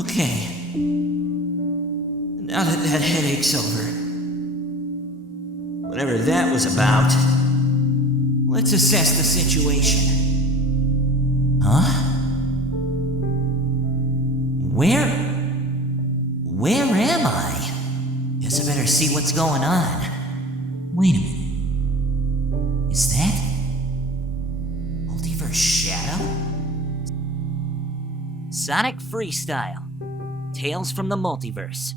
Okay. Now that that headache's over, whatever that was about, let's assess the situation. Huh? Where am I? Guess I better see what's going on. Wait a minute. Is that Multiverse Shadow? Sonic Freestyle. Tales from the Multiverse.